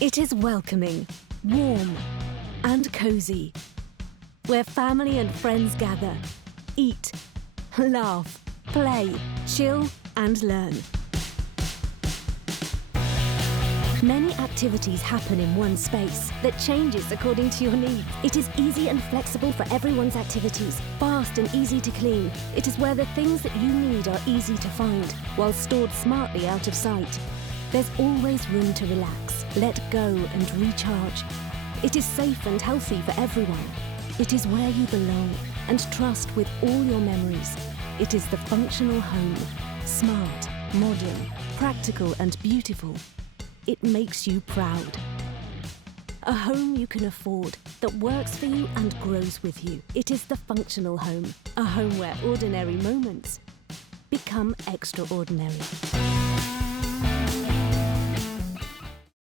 It is welcoming, warm and cosy, where family and friends gather, eat, laugh, play, chill and learn. Many activities happen in one space that changes according to your needs. It is easy and flexible for everyone's activities, fast and easy to clean. It is where the things that you need are easy to find, while stored smartly out of sight. There's always room to relax, let go and recharge. It is safe and healthy for everyone. It is where you belong and trust with all your memories. It is the functional home, smart, modern, practical and beautiful. It makes you proud. A home you can afford, that works for you and grows with you. It is the functional home, a home where ordinary moments become extraordinary.